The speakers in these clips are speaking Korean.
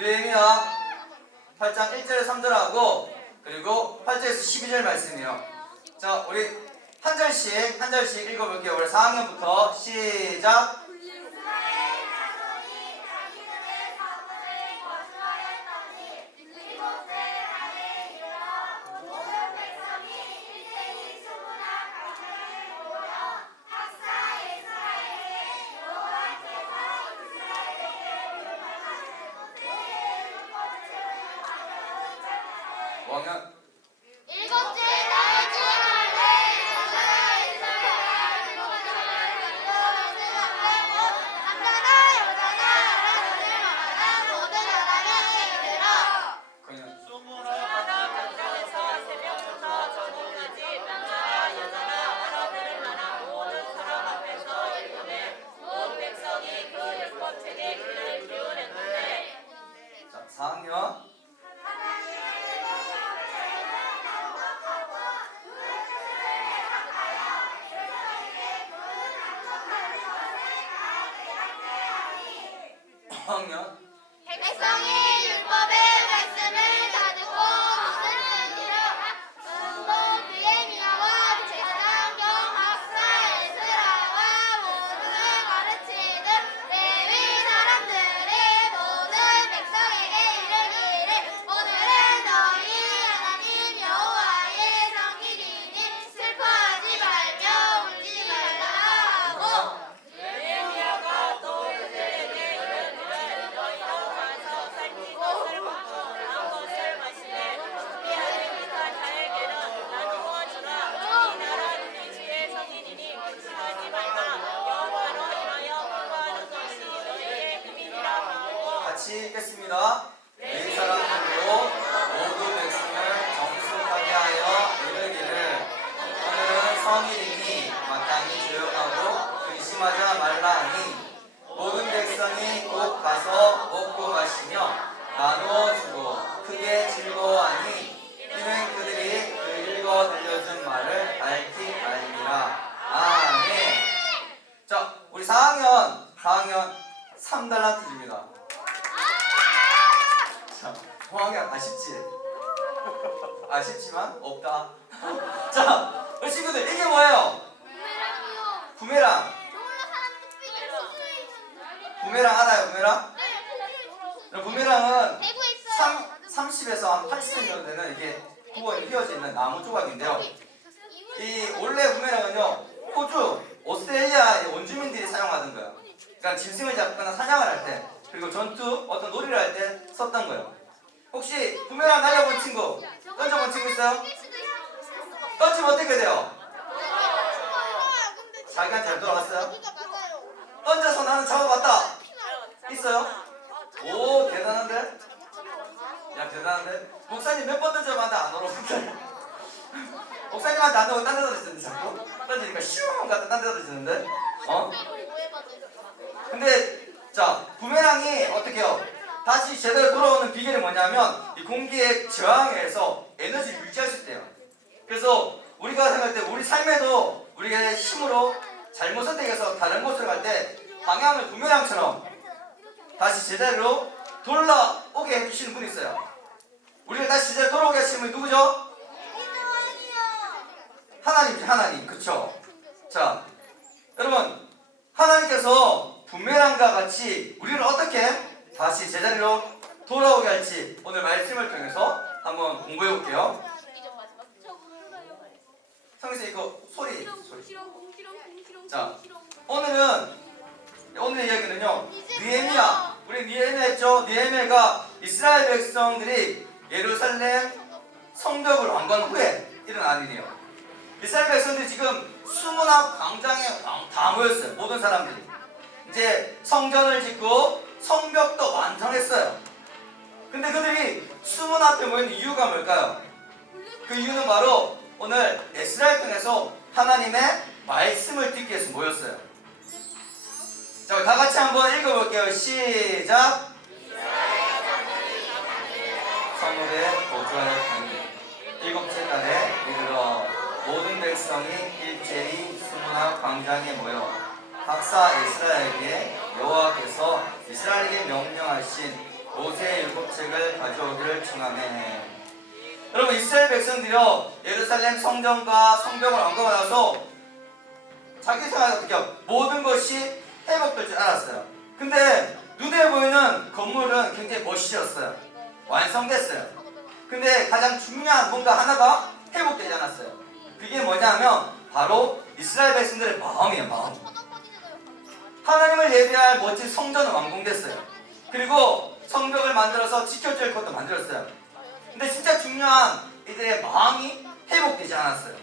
느헤미야 8장 1절에서 3절하고 그리고 8절에서 12절 말씀이에요. 자, 우리 한 절씩 읽어볼게요. 우리 4학년부터 시작. 왕년 일곱째 나의 주말에 남자나 여자나 알아서들 말하라 모든 사람에게 이르라. 그냥 수문화 광장에서 새벽부터 저녁까지 남자나 여자나 알아들을 만한 모든 사람 앞에서 읽음에 온 백성이 그 율법책에 귀를 기울였는데. 자, 4학년 학년 백성이 율법의 말씀을 다 듣고 모든 일을 응고 느헤미야와 제사장 겸 학사 에스라와 모든을 가르치는 레위 사람들이 모든 백성에게 이르기를 오늘은 너희 하나님 여호와의 성일이니 슬퍼하지 말며 울지 말라 하고 느헤미야가 또 그들에게 이르기를 너희가 가서 살찐 것을 먹고 단 것을 마시되 준비하는 이가 자에게는 나누어 주라. 이 나라는 네 주의 성인이니 근심하지 말라. 여호와로 인하여 공부하는 것이 너희의 비밀이라 하고. 같이 읽겠습니다. 네 사람들로 모두 백성을 정숙하게 하여 이르기를 오늘은 성일이니 마땅히 조용하고 근심하지 말라 하니 모든 백성이 곧 가서 먹고 마시며 나누어 주고 크게 즐거워하니 이는 그들이 그 읽어 들려준 말을 밝히 알리라. 아멘. 자, 우리 4학년 3달란트 줍니다. 자, 5학년 아쉽지? 아쉽지만 없다. 자, 우리 친구들 이게 뭐예요? 부메랑이요. 부메랑. 저걸로 사람 뚝배기 부수에 있는 부메랑 알아요? 부메랑? 네, 부메랑은 대구에 있어요. 30에서 한 80cm 정도 되는 이게 구멍이 휘어져 있는 나무 조각인데요. 이 원래 부메랑은요, 호주, 오스트레일리아의 원주민들이 사용하던 거예요. 그러니까 짐승을 잡거나 사냥을 할 때, 그리고 전투, 어떤 놀이를 할 때 썼던 거예요. 혹시 부메랑 날려본 친구, 던져본 친구 있어요? 던지면 어떻게 돼요? 자기가 잘 돌아갔어요? 던져서 나는 잡아봤다. 있어요? 오, 대단한데? 야, 대단한데? 목사님 몇 번 던져봤는데 안 오르는데? 목사님한테 안 오고 딴 데 던지는데 자꾸? 던지니까 슝! 갔다 딴 데 던지는데? 어? 근데 자, 부메랑이 어떻게 해요? 다시 제대로 돌아오는 비결이 뭐냐면 이 공기에 저항해서 에너지를 유지할 수 있대요. 그래서 우리가 생각할 때 우리 삶에도 우리가 힘으로 잘못 선택해서 다른 곳으로 갈 때 방향을 부메랑처럼 다시 제자리로 돌아오게 해주시는 분이 있어요. 우리가 다시 제자리로 돌아오게 하시는 분이 누구죠? 하나님이죠. 하나님. 그쵸? 자, 여러분 하나님께서 부메랑과 같이 우리를 어떻게 다시 제자리로 돌아오게 할지 오늘 말씀을 통해서 한번 공부해 볼게요. 성희씨 이거 소리. 자, 오늘 이야기는요 느헤미야. 우리 느헤미야 했죠? 느헤미야가 이스라엘 백성들이 예루살렘 성벽을 완공한 후에 일어난 일이에요. 이스라엘 백성들이 지금 수문학 광장에 다 모였어요. 모든 사람들이 이제 성전을 짓고 성벽도 완성했어요. 근데 그들이 수문 앞에 모인 이유가 뭘까요? 그 이유는 바로 오늘 에스라를 통해서 하나님의 말씀을 듣기 위해서 모였어요. 자, 다 같이 한번 읽어볼게요. 시작. 성읍에 거주하여 다니 일곱째 달에 이르러 모든 백성이 일제히 수문학 광장에 모여 박사 에스라에게 여호와께서 이스라엘에게 명령하신 모세의 율법책을 가져오기를 청하매. 여러분, 이스라엘 백성들이요, 예루살렘 성전과 성벽을 완공하고 나서 자기 생각에 어떻게 해요? 모든 것이 회복될 줄 알았어요. 근데 눈에 보이는 건물은 굉장히 멋있었어요. 완성됐어요. 근데 가장 중요한 뭔가 하나가 회복되지 않았어요. 그게 뭐냐면 바로 이스라엘 백성들의 마음이에요. 마음. 하나님을 예배할 멋진 성전은 완공됐어요. 그리고 성벽을 만들어서 지켜줄 것도 만들었어요. 근데 진짜 중요한 이들의 마음이 회복되지 않았어요.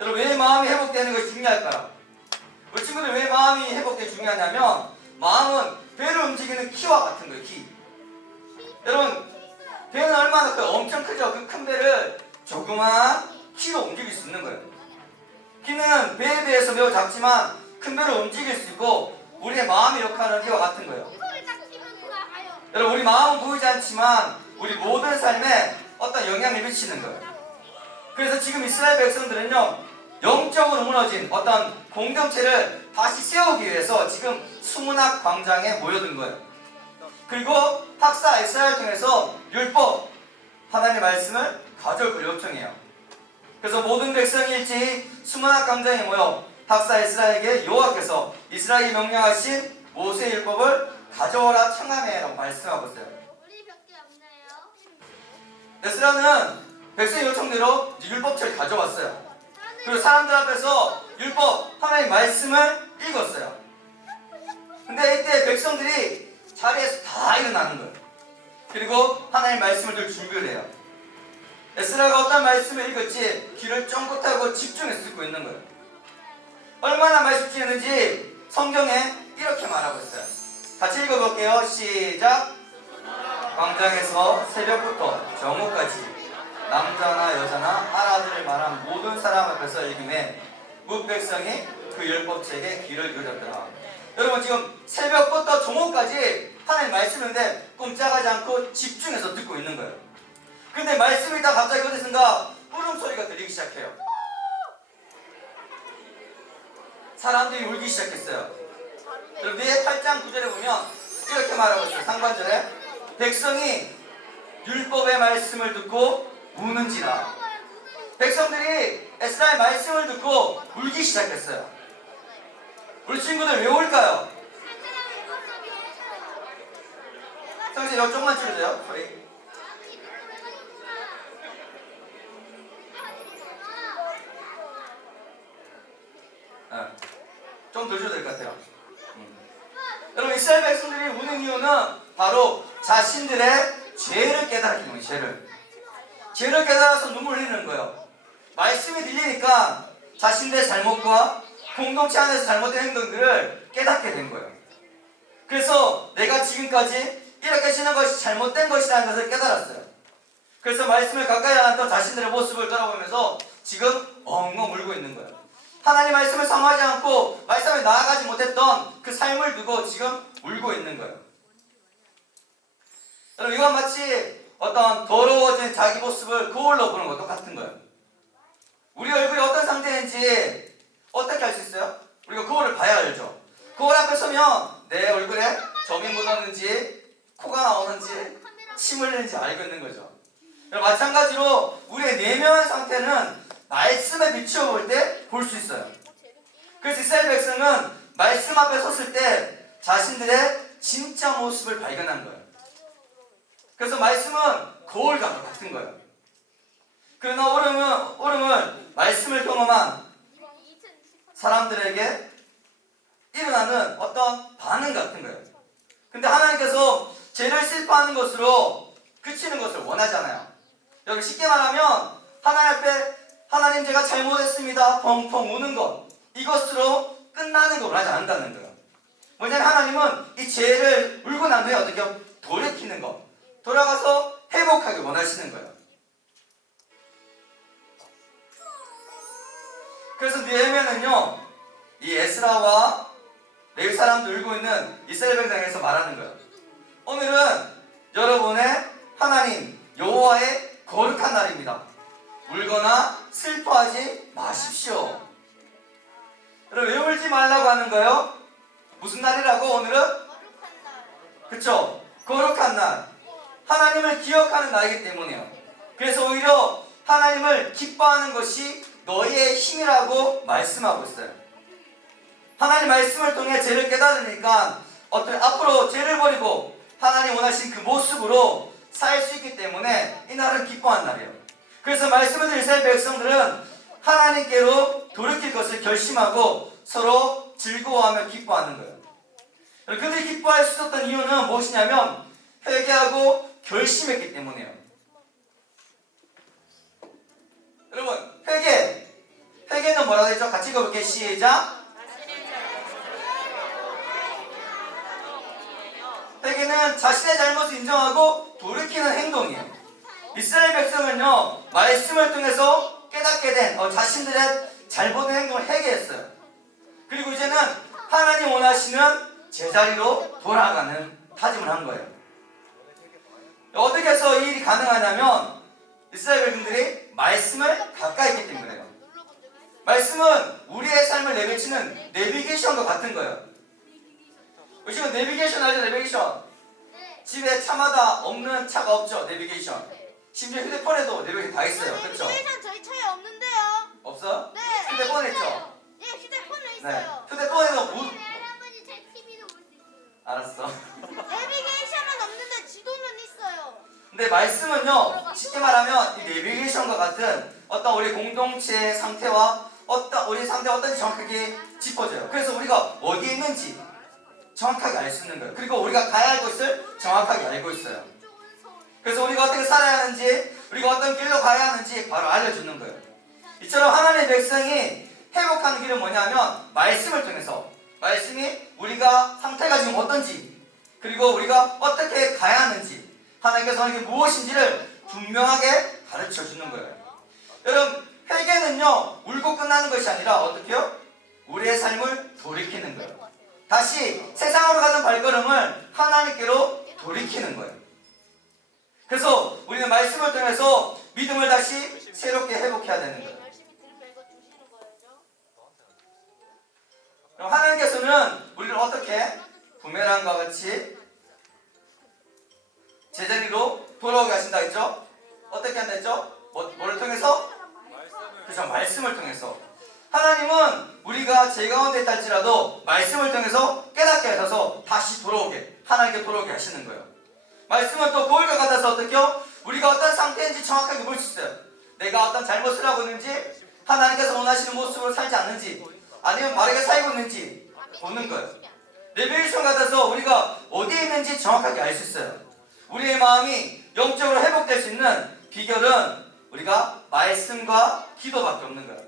여러분, 왜 마음이 회복되는 것이 중요할까요? 우리 친구들 왜 마음이 회복되기 중요하냐면 마음은 배를 움직이는 키와 같은 거예요. 키. 여러분, 배는 얼마나 커요? 엄청 크죠? 그 큰 배를 조그만 키로 움직일 수 있는 거예요. 키는 배에 비해서 매우 작지만 큰 배를 움직일 수 있고 우리의 마음이 역할은 이와 같은 거예요. 여러분, 우리 마음은 보이지 않지만 우리 모든 삶에 어떤 영향을 미치는 거예요. 그래서 지금 이스라엘 백성들은요, 영적으로 무너진 어떤 공동체를 다시 세우기 위해서 지금 수문학 광장에 모여든 거예요. 그리고 학사 에스라를 통해서 율법, 하나님의 말씀을 가져올 걸 요청해요. 그래서 모든 백성이 일제히 수문학 광장에 모여 학사 에스라에게 여호와께서 이스라엘이 명령하신 모세의 율법을 가져오라 청하매라고 말씀하고 있어요. 에스라는 백성의 요청대로 율법책을 가져왔어요. 그리고 사람들 앞에서 율법, 하나님의 말씀을 읽었어요. 근데 이때 백성들이 자리에서 다 일어나는 거예요. 그리고 하나님의 말씀을 들 준비를 해요. 에스라가 어떤 말씀을 읽었지 귀를 쫑긋하고 집중해서 듣고 있는 거예요. 얼마나 많이 집중했는지 성경에 이렇게 말하고 있어요. 같이 읽어볼게요. 시작. 광장에서 새벽부터 정오까지 남자나 여자나 알아들을 만한 모든 사람 앞에서 읽음에 뭇 백성이 그 율법책에 귀를 기울였더라. 여러분, 지금 새벽부터 정오까지 하나님 말씀인데 꼼짝하지 않고 집중해서 듣고 있는 거예요. 근데 말씀이 다 갑자기 어디선가 울음소리가 들리기 시작해요. 사람들이 울기 시작했어요. 여러분, 뒤에 8장 9절에 보면 이렇게 말하고 있어요. 상반절에 백성이 율법의 말씀을 듣고 우는지라. 백성들이 에스라의 말씀을 듣고 울기 시작했어요. 우리 친구들 왜 울까요? 성씨 이거 조금만 줄여줘요. 소리. 좀 더 줘도 될 것 같아요. 여러분, 이스라엘 백성들이 우는 이유는 바로 자신들의 죄를 깨달았기 때문에 죄를 깨달아서 눈물 흘리는 거예요. 말씀이 들리니까 자신들의 잘못과 공동체 안에서 잘못된 행동들을 깨닫게 된 거예요. 그래서 내가 지금까지 이렇게 지는 것이 잘못된 것이라는 것을 깨달았어요. 그래서 말씀을 가까이 하던 자신들의 모습을 돌아보면서 지금 엉엉 울고 있는 거예요. 하나님 말씀을 사모하지 않고 말씀에 나아가지 못했던 그 삶을 두고 지금 울고 있는 거예요. 여러분, 이건 마치 어떤 더러워진 자기 모습을 거울로 보는 것과 똑같은 거예요. 우리 얼굴이 어떤 상태인지 어떻게 알 수 있어요? 우리가 거울을 봐야 알죠. 거울 앞에 서면 내 얼굴에 점이 묻었는지 코가 나오는지 침 흘리는지 알고 있는 거죠. 마찬가지로 우리의 내면의 상태는 말씀에 비추어 볼 때 볼 수 있어요. 그래서 이스라엘 백성은 말씀 앞에 섰을 때 자신들의 진짜 모습을 발견한 거예요. 그래서 말씀은 거울과 같은 거예요. 그러나 오름은 말씀을 경험한 사람들에게 일어나는 어떤 반응 같은 거예요. 근데 하나님께서 죄를 슬퍼하는 것으로 그치는 것을 원하잖아요. 여기 쉽게 말하면 하나님 앞에 하나님 제가 잘못했습니다 펑펑 우는 것, 이것으로 끝나는 걸 원하지 않는다는 거예요. 뭐냐면 하나님은 이 죄를 울고 난 후에 어떻게 돌이키는 것, 돌아가서 회복하길 원하시는 거예요. 그래서 느헤미야는요, 이 에스라와 레위 사람들 울고 있는 이스라엘 백성에서 말하는 거예요. 오늘은 여러분의 하나님 여호와의 거룩한 날입니다. 울거나 슬퍼하지 마십시오. 여러분, 왜 울지 말라고 하는 거예요? 무슨 날이라고? 오늘은? 그쵸? 거룩한 행복한 날, 하나님을 기억하는 날이기 때문이에요. 그래서 오히려 하나님을 기뻐하는 것이 너희의 힘이라고 말씀하고 있어요. 하나님 말씀을 통해 죄를 깨달으니까 앞으로 죄를 버리고 하나님 원하신 그 모습으로 살 수 있기 때문에 이 날은 기뻐하는 날이에요. 그래서 말씀을 들은 이스라엘 백성들은 하나님께로 돌이킬 것을 결심하고 서로 즐거워하며 기뻐하는 거예요. 그들이 기뻐할 수 있었던 이유는 무엇이냐면 회개하고 결심했기 때문이에요. 여러분, 회개는 뭐라고 했죠? 같이 읽어볼게요. 시작. 회개는 자신의 잘못을 인정하고 돌이키는 행동이에요. 이스라엘 백성은요, 말씀을 통해서 깨닫게 된 자신들의 잘못된 행동을 회개했어요. 그리고 이제는 하나님 원하시는 제자리로 돌아가는 다짐을 한 거예요. 어떻게 해서 이 일이 가능하냐면 이스라엘 백성들이 말씀을 가까이 있기 때문에요. 말씀은 우리의 삶을 내비치는 내비게이션과 같은 거예요. 지금 내비게이션 알죠? 내비게이션. 집에 차마다 없는 차가 없죠? 내비게이션. 심지어 휴대폰에도 내비게이션 다 있어요. 그렇죠? 내비게이션 저희 차에 없는데요. 없어? 네. 휴대폰에 있죠? 네, 휴대폰에 네. 있어요. 휴대폰에도 할아버지 제 TV도 볼 수 있어요. 알았어. 내비게이션은 없는데 지도는 있어요. 근데 말씀은요, 쉽게 말하면 이 내비게이션과 같은 어떤 우리 공동체의 상태와 우리 상태가 어떤지 정확하게 짚어줘요. 그래서 우리가 어디에 있는지 정확하게 알 수 있는 거예요. 그리고 우리가 가야 할 곳을 정확하게 알고 있어요. 그래서 우리가 어떻게 살아야 하는지, 우리가 어떤 길로 가야 하는지 바로 알려주는 거예요. 이처럼 하나님의 백성이 회복하는 길은 뭐냐면 말씀을 통해서, 말씀이 우리가 상태가 지금 어떤지, 그리고 우리가 어떻게 가야 하는지, 하나님께서 하는 게 무엇인지를 분명하게 가르쳐 주는 거예요. 여러분, 회개는요, 울고 끝나는 것이 아니라 어떻게요? 우리의 삶을 돌이키는 거예요. 다시 세상으로 가는 발걸음을 하나님께로 돌이키는 거예요. 그래서 우리는 말씀을 통해서 믿음을 다시 새롭게 회복해야 되는 거예요. 그럼 하나님께서는 우리를 어떻게 부메랑과 같이 제자리로 돌아오게 하신다 했죠? 어떻게 한다 했죠? 뭐를 통해서? 그렇죠. 말씀을 통해서. 하나님은 우리가 죄 가운데 있다 할지라도 말씀을 통해서 깨닫게 하셔서 다시 돌아오게, 하나님께 돌아오게 하시는 거예요. 말씀은 또 거울과 같아서 어떻게요? 우리가 어떤 상태인지 정확하게 볼 수 있어요. 내가 어떤 잘못을 하고 있는지, 하나님께서 원하시는 모습으로 살지 않는지, 아니면 바르게 살고 있는지 보는 거예요. 내비게이션 같아서 우리가 어디에 있는지 정확하게 알 수 있어요. 우리의 마음이 영적으로 회복될 수 있는 비결은 우리가 말씀과 기도밖에 없는 거예요.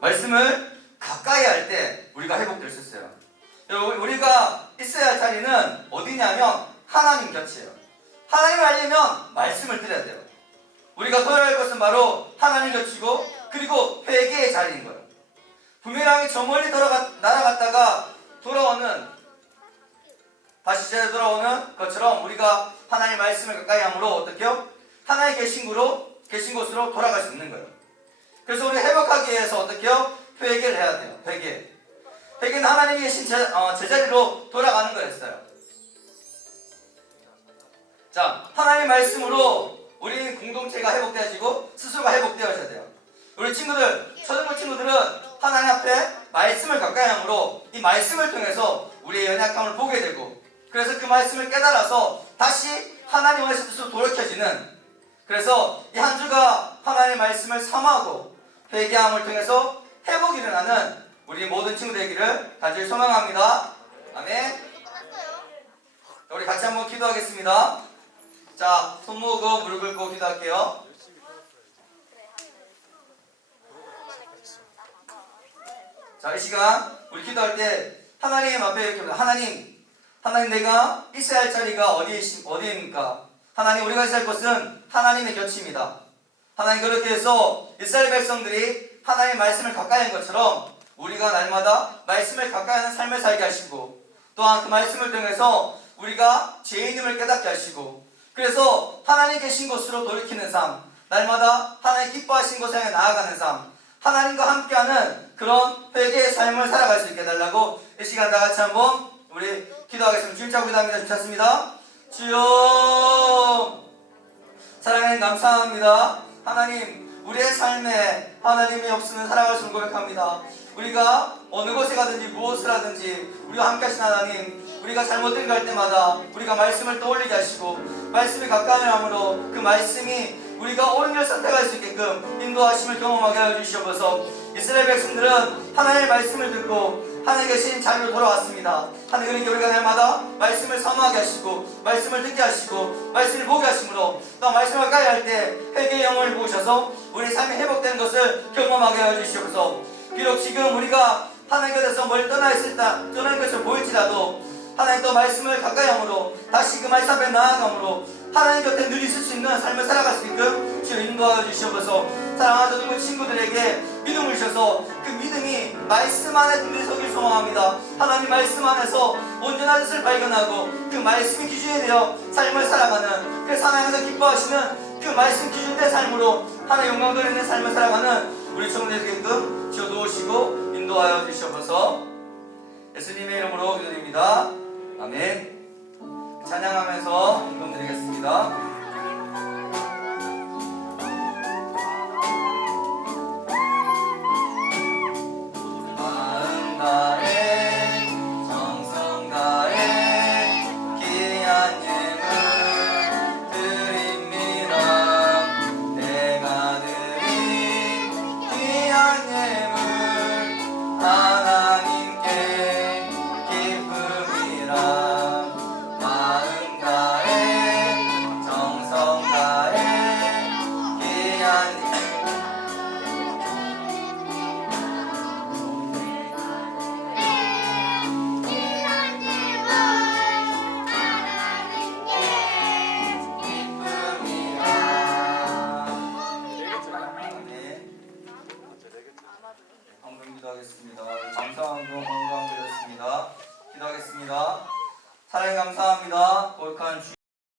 말씀을 가까이 할 때 우리가 회복될 수 있어요. 여러분, 우리가 있어야 할 자리는 어디냐면 하나님 곁이에요. 하나님을 알려면 말씀을 드려야 돼요. 우리가 돌아야 할 것은 바로 하나님 곁이고, 그리고 회개의 자리인 거예요. 부메랑이 저 멀리 날아갔다가 다시 제대로 돌아오는 것처럼 우리가 하나님의 말씀을 가까이 함으로 어떻게요? 하나님 계신 곳으로 돌아갈 수 있는 거예요. 그래서 우리 회복하기 위해서 어떻게요? 회개를 해야 돼요. 회개는 하나님이 계신 제자리로 돌아가는 거였어요. 자, 하나님의 말씀으로 우리 공동체가 회복되어지고 스스로가 회복되어져야 돼요. 우리 친구들, 초등부 친구들은 하나님 앞에 말씀을 가까이 함으로 이 말씀을 통해서 우리의 연약함을 보게 되고, 그래서 그 말씀을 깨달아서 다시 하나님 원하신 뜻으로 돌이켜지는, 그래서 이 한 주가 하나님의 말씀을 사모하고 회개함을 통해서 회복이 일어나는 우리 모든 친구들 되기를 간절히 소망합니다. 아멘. 우리 같이 한번 기도하겠습니다. 자, 손 모으고 무릎 꿇고 기도할게요. 자, 이 시간 우리 기도할 때 하나님 앞에 이렇게 합니다. 하나님 내가 있어야 할 자리가 어디입니까? 하나님, 우리가 있어야 할 곳은 하나님의 곁입니다. 하나님, 그렇게 해서 이스라엘 백성들이 하나님의 말씀을 가까이 한 것처럼 우리가 날마다 말씀을 가까이 하는 삶을 살게 하시고, 또한 그 말씀을 통해서 우리가 죄인임을 깨닫게 하시고, 그래서 하나님 계신 곳으로 돌이키는 삶, 날마다 하나님 기뻐하신 곳에 향해 나아가는 삶, 하나님과 함께하는 그런 회개의 삶을 살아갈 수 있게 해달라고 이 시간 다 같이 한번 우리 기도하겠습니다. 주님자 기도합니다. 좀 찾습니다. 주여 사랑하님 감사합니다. 하나님 우리의 삶에 하나님이 없으면 살아갈 수 없는 고백합니다. 우리가 어느 곳에 가든지 무엇을 하든지 우리와 함께 하신 하나님, 우리가 잘못된 갈 때마다 우리가 말씀을 떠올리게 하시고 말씀이 가까이 함으로 그 말씀이 우리가 옳은 길 선택할 수 있게끔 인도하심을 경험하게 하여 주시옵소서. 이스라엘 백성들은 하나님의 말씀을 듣고 하나님 계신 자리로 돌아왔습니다. 하나님은 우리가 날마다 말씀을 사모하게 하시고 말씀을 듣게 하시고 말씀을 보게 하시므로 또 말씀을 가까이 할 때 회개의 영혼을 부으셔서 우리의 삶이 회복된 것을 경험하게 하여 주시옵소서. 비록 지금 우리가 하나님 곁에서 멀리 떠나 있을 때 떠나는 것을 보일지라도 하나님 또 말씀을 가까이 함으로 다시 그 말씀 앞에 나아감으로 하나님 곁에 늘 있을 수 있는 삶을 살아갈 수 있게끔 주여 인도하여 주시옵소서. 사랑하는 우리 친구들에게 믿음을 주셔서 그 믿음이 말씀 안에 늘 서길 소망합니다. 하나님 말씀 안에서 온전한 뜻을 발견하고 그 말씀이 기준이 되어 삶을 살아가는 그 하나님께서 기뻐하시는 그 말씀 기준된 삶으로 하나님 영광 돌리는 삶을 살아가는 우리 청년들 되게끔 주여 도우시고 인도하여 주시옵소서. 예수님의 이름으로 기도드립니다. 아멘. 찬양하면서 인도드리겠습니다. 마음 다해 정성 다해 귀한 예물 드립니다. 내가 드린 귀한 예물 하나님께 기쁨이라. 마음 다해 정성 다해 귀한 기도하겠습니다. 감사한 분 건강 드렸습니다. 기도하겠습니다. 사랑해 감사합니다. 거룩한 주